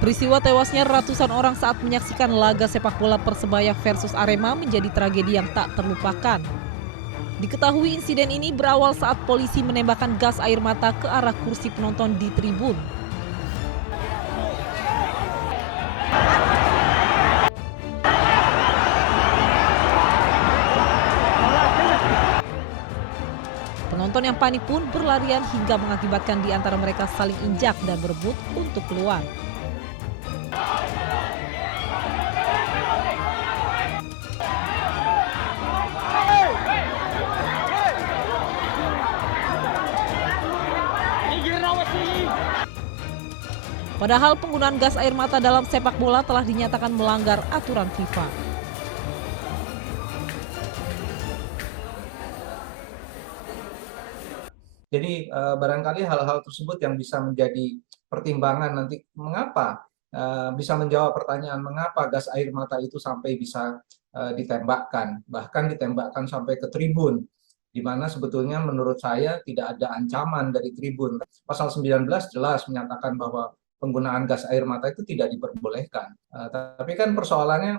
Peristiwa tewasnya ratusan orang saat menyaksikan laga sepak bola Persebaya versus Arema menjadi tragedi yang tak terlupakan. Diketahui insiden ini berawal saat polisi menembakkan gas air mata ke arah kursi penonton di tribun. Penonton yang panik pun berlarian hingga mengakibatkan di antara mereka saling injak dan berebut untuk keluar. Padahal penggunaan gas air mata dalam sepak bola telah dinyatakan melanggar aturan FIFA. Jadi barangkali hal-hal tersebut yang bisa menjadi pertimbangan nanti mengapa bisa menjawab pertanyaan mengapa gas air mata itu sampai bisa ditembakkan, bahkan ditembakkan sampai ke tribun, di mana sebetulnya menurut saya tidak ada ancaman dari tribun. Pasal 19 jelas menyatakan bahwa penggunaan gas air mata itu tidak diperbolehkan. Tapi kan persoalannya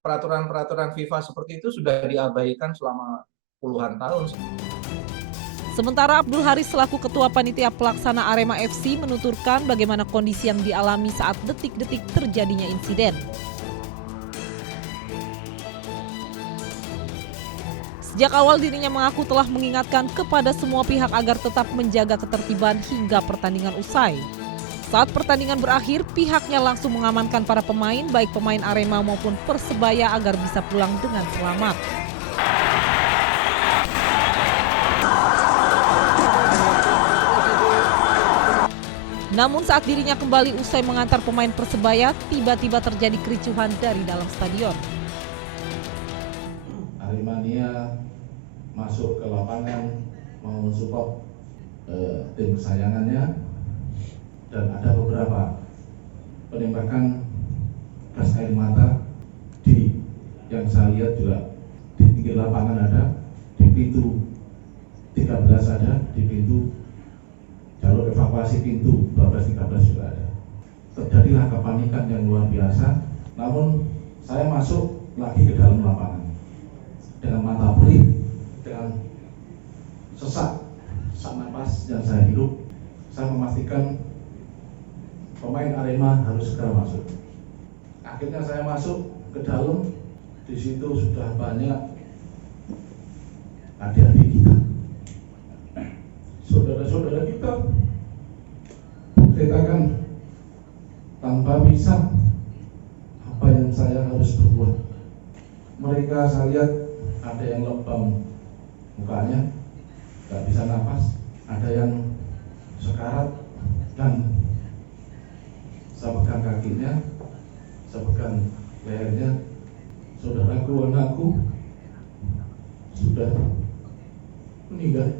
peraturan-peraturan FIFA seperti itu sudah diabaikan selama puluhan tahun. Sementara Abdul Haris selaku Ketua Panitia Pelaksana Arema FC menuturkan bagaimana kondisi yang dialami saat detik-detik terjadinya insiden. Sejak awal dirinya mengaku telah mengingatkan kepada semua pihak agar tetap menjaga ketertiban hingga pertandingan usai. Saat pertandingan berakhir, pihaknya langsung mengamankan para pemain, baik pemain Arema maupun Persebaya agar bisa pulang dengan selamat. Namun saat dirinya kembali usai mengantar pemain Persebaya, tiba-tiba terjadi kericuhan dari dalam stadion. Aremania masuk ke lapangan mau mensupport tim kesayangannya, dan ada beberapa penembakan gas air mata yang saya lihat juga di pinggir lapangan ada, di pintu 13 ada, di pintu jalur evakuasi pintu 12-13 juga ada. Terjadilah kepanikan yang luar biasa, namun saya masuk lagi ke dalam lapangan dengan mata perih, dengan sesak napas yang saya hirup. Saya memastikan pemain Arema harus segera masuk. Akhirnya saya masuk ke dalam, di situ sudah banyak adik-adik kita, saudara-saudara kita, ceritakan tanpa bisa apa yang saya harus berbuat. Mereka saya lihat ada yang lebam mukanya, nggak bisa nafas, ada yang sekarat, dan saya pegang kakinya, saya pegang lehernya. Saudaraku, anakku sudah meninggal.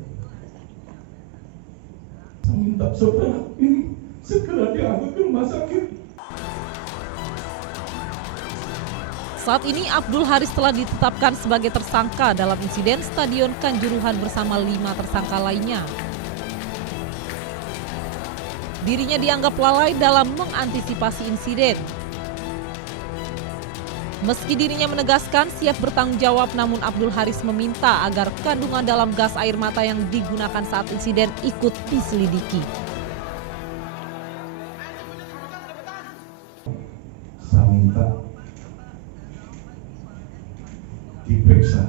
Saya minta saudara ini segera diangkut ke rumah sakit. Saat ini Abdul Haris telah ditetapkan sebagai tersangka dalam insiden Stadion Kanjuruhan bersama 5 tersangka lainnya. Dirinya dianggap lalai dalam mengantisipasi insiden. Meski dirinya menegaskan siap bertanggung jawab, namun Abdul Haris meminta agar kandungan dalam gas air mata yang digunakan saat insiden ikut diselidiki. Saya minta diperiksa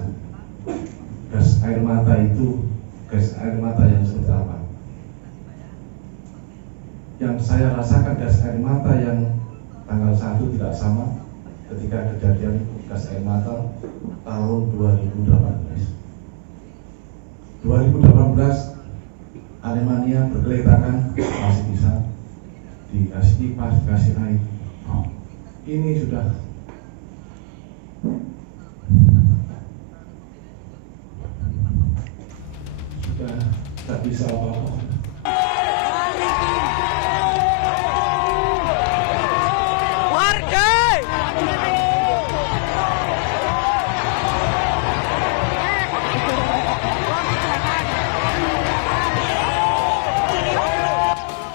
gas air mata itu, gas air mata yang seperti apa. Yang saya rasakan gas air mata yang tanggal 1 tidak sama ketika kejadian gas air mata tahun 2018. 2018 Aremania berkeletakan, masih bisa dikasih kipas, dikasih air. Ini sudah bisa apa-apa.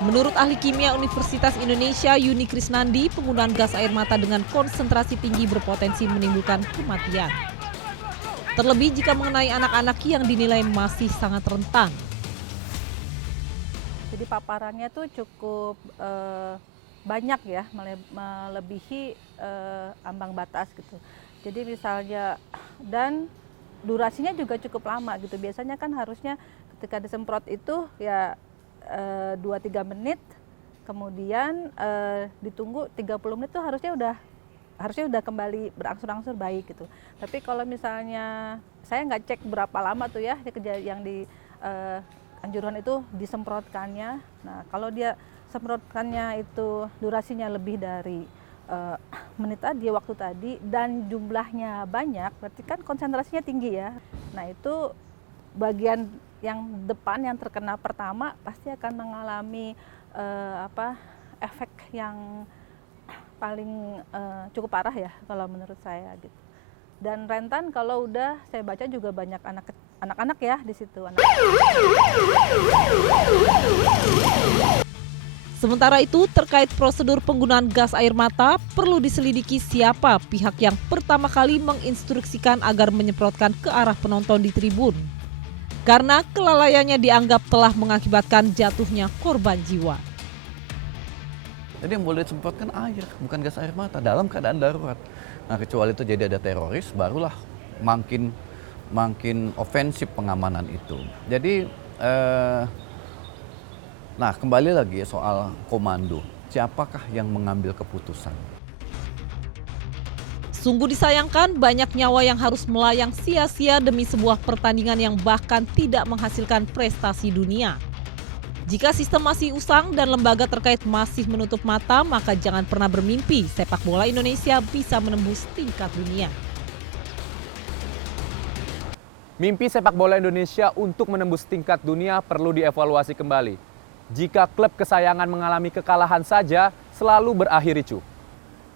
Menurut ahli kimia Universitas Indonesia Yuni Krisnandi, penggunaan gas air mata dengan konsentrasi tinggi berpotensi menimbulkan kematian. Terlebih jika mengenai anak-anak yang dinilai masih sangat rentan. Jadi paparannya tuh cukup banyak ya, melebihi ambang batas gitu. Jadi misalnya, dan durasinya juga cukup lama gitu. Biasanya kan harusnya ketika disemprot itu ya 2-3 menit, kemudian ditunggu 30 menit tuh harusnya udah kembali berangsur-angsur baik gitu. Tapi kalau misalnya saya nggak cek berapa lama tuh ya yang di anjuran itu disemprotkannya. Nah kalau dia semprotkannya itu durasinya lebih dari menit tadi, waktu tadi, dan jumlahnya banyak, berarti kan konsentrasinya tinggi ya. Nah itu bagian yang depan yang terkena pertama pasti akan mengalami efek yang paling cukup parah ya kalau menurut saya gitu. Dan rentan kalau udah saya baca juga banyak anak-anak ya di situ. Sementara itu, terkait prosedur penggunaan gas air mata, perlu diselidiki siapa pihak yang pertama kali menginstruksikan agar menyemprotkan ke arah penonton di tribun. Karena kelalaiannya dianggap telah mengakibatkan jatuhnya korban jiwa. Jadi yang boleh disemprotkan air, bukan gas air mata dalam keadaan darurat. Nah kecuali itu jadi ada teroris, barulah makin ofensif pengamanan itu. Jadi, nah kembali lagi soal komando, siapakah yang mengambil keputusan? Sungguh disayangkan banyak nyawa yang harus melayang sia-sia demi sebuah pertandingan yang bahkan tidak menghasilkan prestasi dunia. Jika sistem masih usang dan lembaga terkait masih menutup mata, maka jangan pernah bermimpi sepak bola Indonesia bisa menembus tingkat dunia. Mimpi sepak bola Indonesia untuk menembus tingkat dunia perlu dievaluasi kembali. Jika klub kesayangan mengalami kekalahan saja, selalu berakhir ricuh.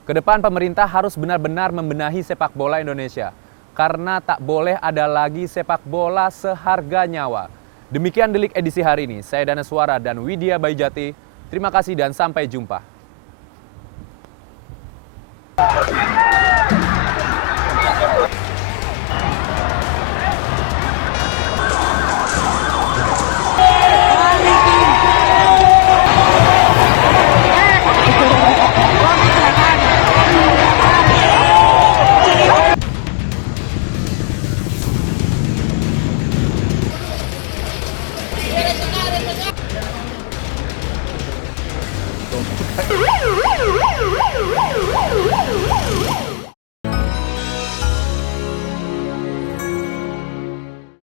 Kedepan pemerintah harus benar-benar membenahi sepak bola Indonesia. Karena tak boleh ada lagi sepak bola seharga nyawa. Demikian Delik edisi hari ini. Saya Dana Suara dan Widya Bayjati. Terima kasih dan sampai jumpa.